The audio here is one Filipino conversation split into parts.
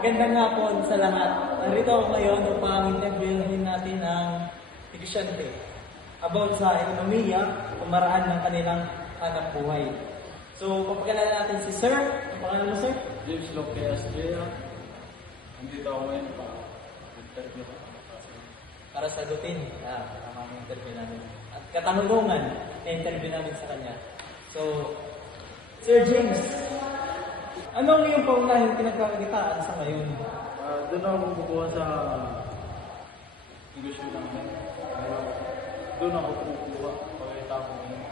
Magandang hapon sa lahat. Narito ako ngayon upang interviewin natin ang negosyante about sa ekonomiya o maraan ng kanilang hanap buhay. So, papakilala natin si Sir. Ang pangalan mo, Sir? James Lopez Jr. Nandito ako ngayon interview Para sagutin ang interview namin. At katanungan na interview namin sa kanya. So, Sir James, ano ang iyong paunahing pinagkakakitaan sa ngayon? Doon ako kukuha sa negosyo namin. Doon ako kukuha. Pagkita ko ngayon.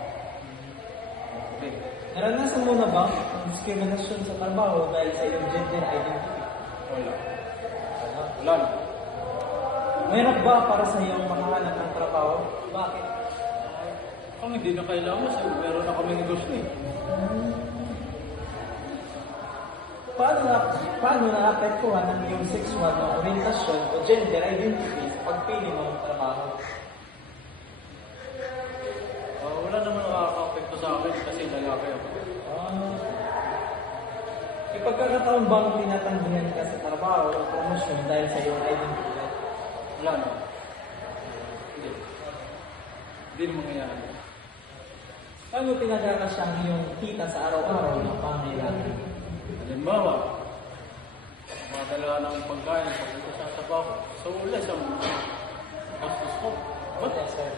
Okay. Naranasan mo na ba ang diskriminasyon sa trabaho dahil sa iyong gender identity? Wala. Wala na. Mayroon ba para sa iyong makahanap ng trabaho? Bakit? Kung hindi na kailangan, meron na kami negosyo eh. Paano naapektuhan ng iyong sexual na orientasyon o gender identity sa pagpili mo ng trabaho? Wala naman nakaka-apekto sa akin kasi lalaki ako. Ipagkakataon bang tinatanggihan ka sa trabaho o promosyon dahil sa iyong identity? Wala na. Hindi. Hindi na mangyayari. Paano pinagkakasya ang iyong kita sa araw-araw ng pangailangan? Halimbawa, madala ng pagkain pagpunta sa trabaho. So, wala isang gastos ko. Ba't? Yes, sir.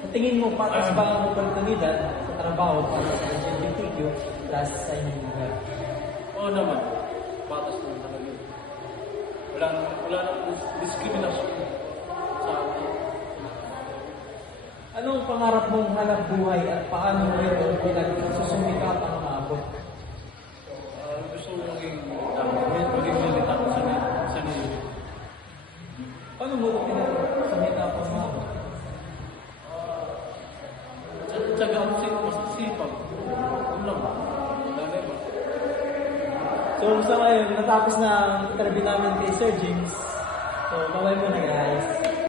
Sa tingin mo, patas ba ang oportunidad sa trabaho para sa LGBTQ plus sa inyong lugar? Oo naman. Patas naman talaga. Wala nang diskriminasyon sa akin. Anong pangarap mong hanap buhay at paano mo ito pinagsusumikap ang maabot? Gusto ko maging militar sa Navy. Paano mo ito pinagsusumikap ang maabot? Tsaga ako masisipag. Wala ba? So sa ngayon, natapos na ang interview namin kay Sir James. So, bawal mo na guys.